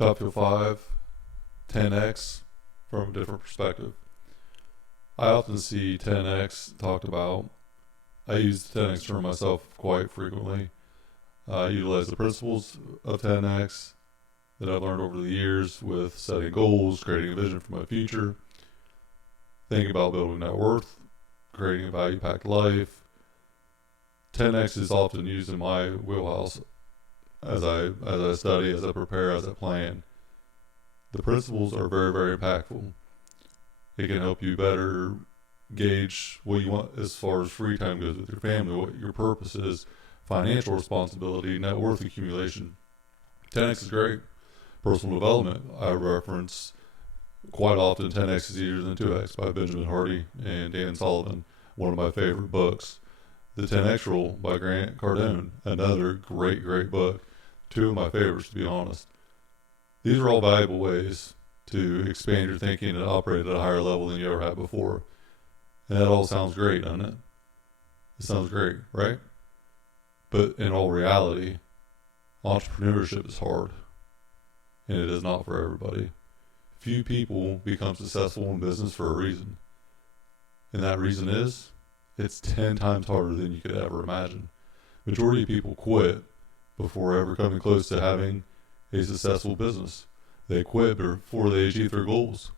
Top 5, 10x from a different perspective. I often see 10x talked about. I use 10x term myself quite frequently. I utilize the principles of 10x that I've learned over the years with setting goals, creating a vision for my future, thinking about building net worth, creating a value packed life. 10x is often used in my wheelhouse as I study, as I prepare, as I plan. The principles are very, very impactful. It can help you better gauge what you want as far as free time goes with your family, what your purpose is, financial responsibility, net worth accumulation. 10x is great. Personal development, I reference quite often 10x is easier than 2x by Benjamin Hardy and Dan Sullivan, one of my favorite books. The 10x Rule by Grant Cardone, another great, great book. Two of my favorites, to be honest. These are all valuable ways to expand your thinking and operate at a higher level than you ever had before. And that all sounds great, doesn't it? It sounds great, right? But in all reality, entrepreneurship is hard. And it is not for everybody. Few people become successful in business for a reason. And that reason is, it's 10 times harder than you could ever imagine. Majority of people quit before ever coming close to having a successful business. They quit before they achieve their goals.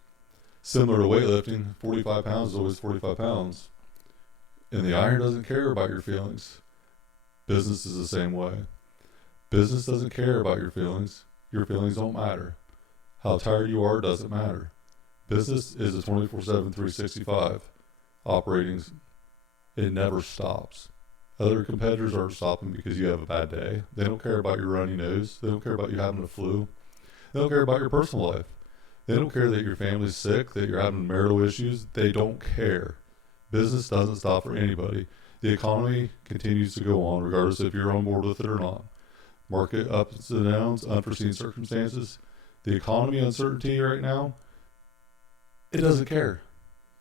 Similar to weightlifting, 45 pounds is always 45 pounds. And the iron doesn't care about your feelings. Business is the same way. Business doesn't care about your feelings. Your feelings don't matter. How tired you are doesn't matter. Business is a 24/7, 365 operating. It never stops. Other competitors aren't stopping because you have a bad day. They don't care about your runny nose. They don't care about you having a flu. They don't care about your personal life. They don't care that your family's sick, that you're having marital issues. They don't care. Business doesn't stop for anybody. The economy continues to go on regardless if you're on board with it or not. Market ups and downs, unforeseen circumstances. The economy uncertainty right now, it doesn't care.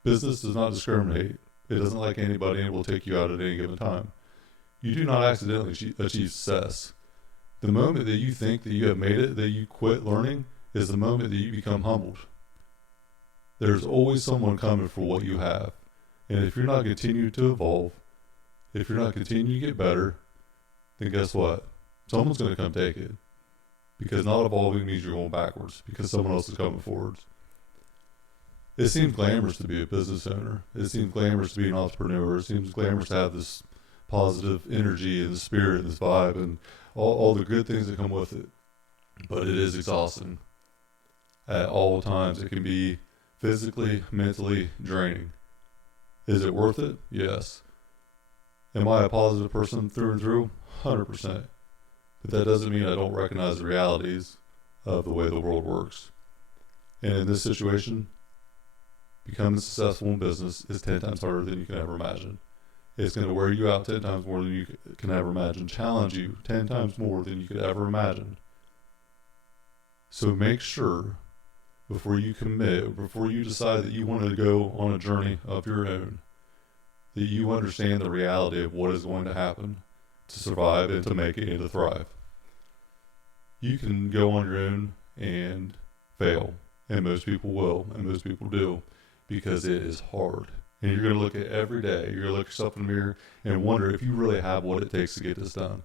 Business does not discriminate. It doesn't like anybody and will take you out at any given time. You do not accidentally achieve success. The moment that you think that you have made it, that you quit learning, is the moment that you become humbled. There's always someone coming for what you have. And if you're not continuing to evolve, if you're not continuing to get better, then guess what? Someone's going to come take it. Because not evolving means you're going backwards, because someone else is coming forwards. It seems glamorous to be a business owner. It seems glamorous to be an entrepreneur. It seems glamorous to have this positive energy and spirit and this vibe and all the good things that come with it. But it is exhausting. At all times, it can be physically, mentally draining. Is it worth it? Yes. Am I a positive person through and through? 100%. But that doesn't mean I don't recognize the realities of the way the world works. And in this situation, becoming successful in business is 10 times harder than you can ever imagine. It's going to wear you out 10 times more than you can ever imagine, challenge you 10 times more than you could ever imagine. So make sure, before you commit, before you decide that you want to go on a journey of your own, that you understand the reality of what is going to happen to survive and to make it and to thrive. You can go on your own and fail, and most people will, and most people do, because it is hard. And you're going to look at every day, you're going to look yourself in the mirror and wonder if you really have what it takes to get this done.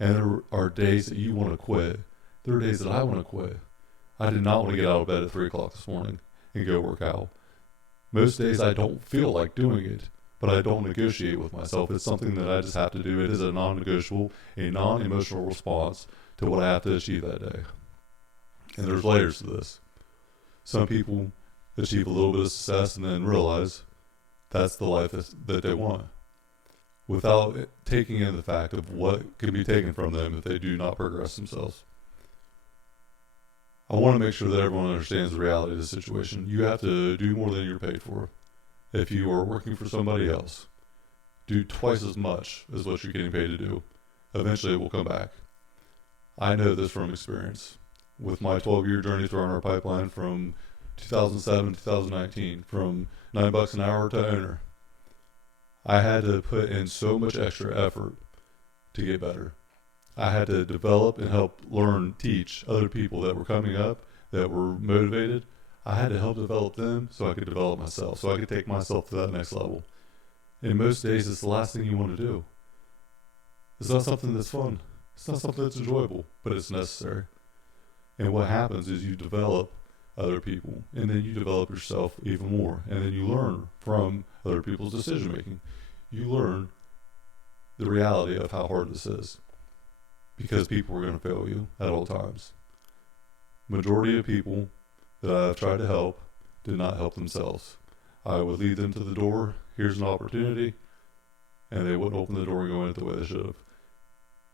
And there are days that you want to quit. There are days that I want to quit. I did not want to get out of bed at 3 o'clock this morning and go work out. Most days I don't feel like doing it, but I don't negotiate with myself. It's something that I just have to do. It is a non-negotiable, a non-emotional response to what I have to achieve that day. And there's layers to this. Some people achieve a little bit of success and then realize that's the life that they want, without taking in the fact of what could be taken from them if they do not progress themselves. I want to make sure that everyone understands the reality of the situation. You have to do more than you're paid for. If you are working for somebody else, do twice as much as what you're getting paid to do. Eventually it will come back. I know this from experience. With my 12-year journey through our pipeline from 2007 to 2019, from $9 an hour to owner, I had to put in so much extra effort to get better. I had to develop and help learn, teach other people that were coming up, that were motivated. I had to help develop them so I could develop myself, so I could take myself to that next level. And most days, it's the last thing you want to do. It's not something that's fun. It's not something that's enjoyable, but it's necessary. And what happens is you develop other people, and then you develop yourself even more, and then you learn from other people's decision making. You learn the reality of how hard this is, because people are going to fail you at all times. Majority of people that I've tried to help did not help themselves. I would lead them to the door, here's an opportunity, and they wouldn't open the door and go in it the way they should have.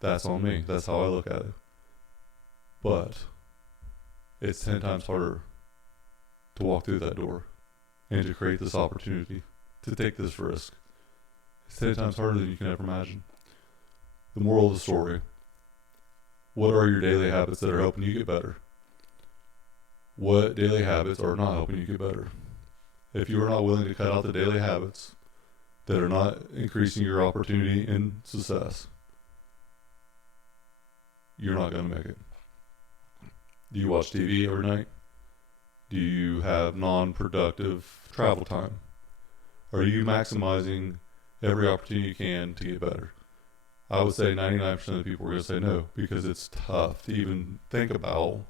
That's on me. That's how I look at it. But it's 10 times harder to walk through that door and to create this opportunity, to take this risk. It's 10 times harder than you can ever imagine. The moral of the story: what are your daily habits that are helping you get better? What daily habits are not helping you get better? If you are not willing to cut out the daily habits that are not increasing your opportunity in success, you're not going to make it. Do you watch TV every night? Do you have non-productive travel time? Are you maximizing every opportunity you can to get better? I would say 99% of the people are going to say no, because it's tough to even think about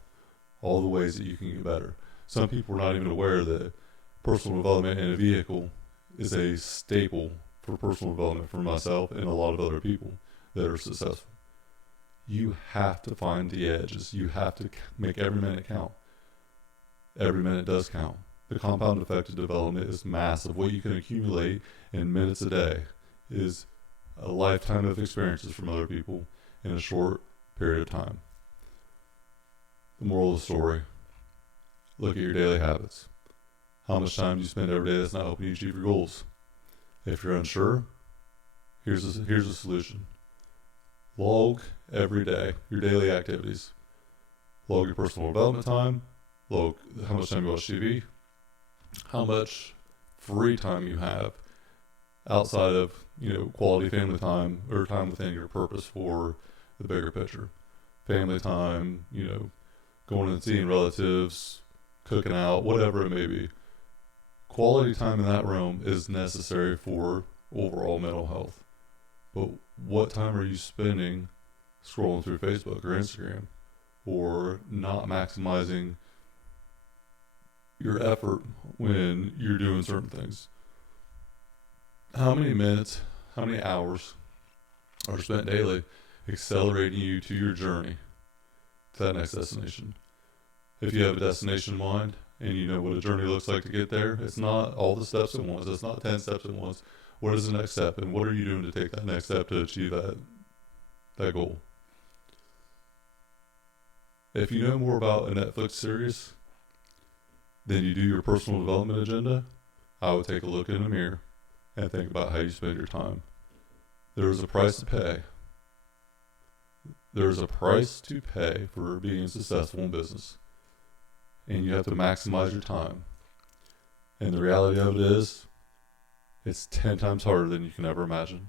all the ways that you can get better. Some people are not even aware that personal development in a vehicle is a staple for personal development for myself and a lot of other people that are successful. You have to find the edges. You have to make every minute count. Every minute does count. The compound effect of development is massive. What you can accumulate in minutes a day is a lifetime of experiences from other people in a short period of time. The moral of the story: look at your daily habits. How much time do you spend every day that's not helping you achieve your goals? If you're unsure, here's a solution. Log every day your daily activities. Log your personal development time. Log how much time you watch TV. How much free time you have outside of, quality family time or time within your purpose for the bigger picture. Family time, going and seeing relatives, cooking out, whatever it may be. Quality time in that realm is necessary for overall mental health. But what time are you spending scrolling through Facebook or Instagram, or not maximizing your effort when you're doing certain things? How many minutes, how many hours are spent daily accelerating you to your journey to that next destination? If you have a destination in mind and you know what a journey looks like to get there, it's not all the steps at once. It's not 10 steps at once. What is the next step, and what are you doing to take that next step to achieve that goal? If you know more about a Netflix series than you do your personal development agenda, I would take a look in the mirror and think about how you spend your time. There is a price to pay. There's a price to pay for being successful in business. And you have to maximize your time. And the reality of it is, it's 10 times harder than you can ever imagine.